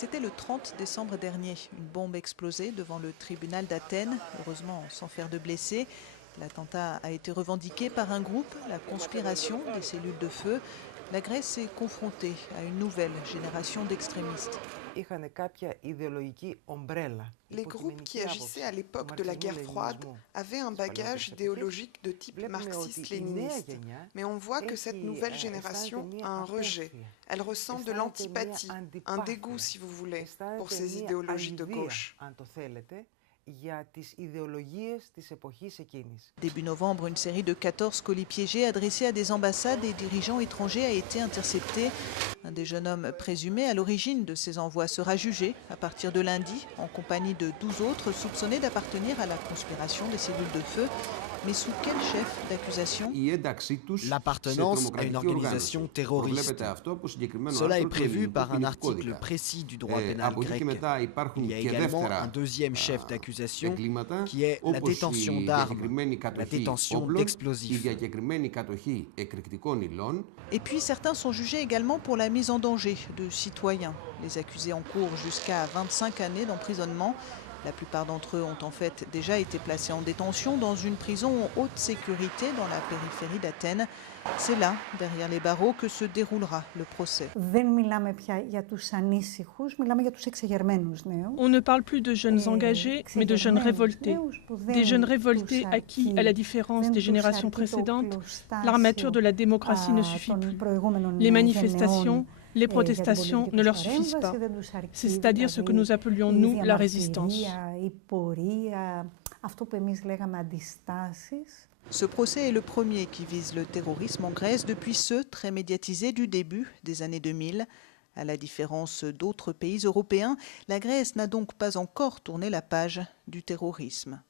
C'était le 30 décembre dernier. Une bombe explosée devant le tribunal d'Athènes, heureusement sans faire de blessés. L'attentat a été revendiqué par un groupe, la conspiration des cellules de feu. La Grèce est confrontée à une nouvelle génération d'extrémistes. Les groupes qui agissaient à l'époque de la guerre froide avaient un bagage idéologique de type marxiste-léniniste. Mais on voit que cette nouvelle génération a un rejet. Elle ressent de l'antipathie, un dégoût si vous voulez, pour ces idéologies de gauche. Début novembre, une série de 14 colis piégés adressés à des ambassades et dirigeants étrangers a été interceptée. Un des jeunes hommes présumés à l'origine de ces envois sera jugé à partir de lundi, en compagnie de 12 autres soupçonnés d'appartenir à la conspiration des cellules de feu. Mais sous quel chef d'accusation? L'appartenance à une organisation terroriste. Cela est prévu par un article précis du droit pénal grec. Il y a également un deuxième chef d'accusation qui est la détention d'armes, la détention d'explosifs. Et puis certains sont jugés également pour la mise en danger de citoyens. Les accusés encourent jusqu'à 25 années d'emprisonnement. La plupart d'entre eux ont en fait déjà été placés en détention dans une prison en haute sécurité dans la périphérie d'Athènes. C'est là, derrière les barreaux, que se déroulera le procès. On ne parle plus de jeunes engagés, mais de jeunes révoltés. Des jeunes révoltés à qui, à la différence des générations précédentes, l'armature de la démocratie ne suffit plus. Les manifestations, les protestations ne leur suffisent pas. C'est-à-dire ce que nous appelions, nous, la résistance. Ce procès est le premier qui vise le terrorisme en Grèce depuis ceux très médiatisés du début des années 2000. À la différence d'autres pays européens, la Grèce n'a donc pas encore tourné la page du terrorisme.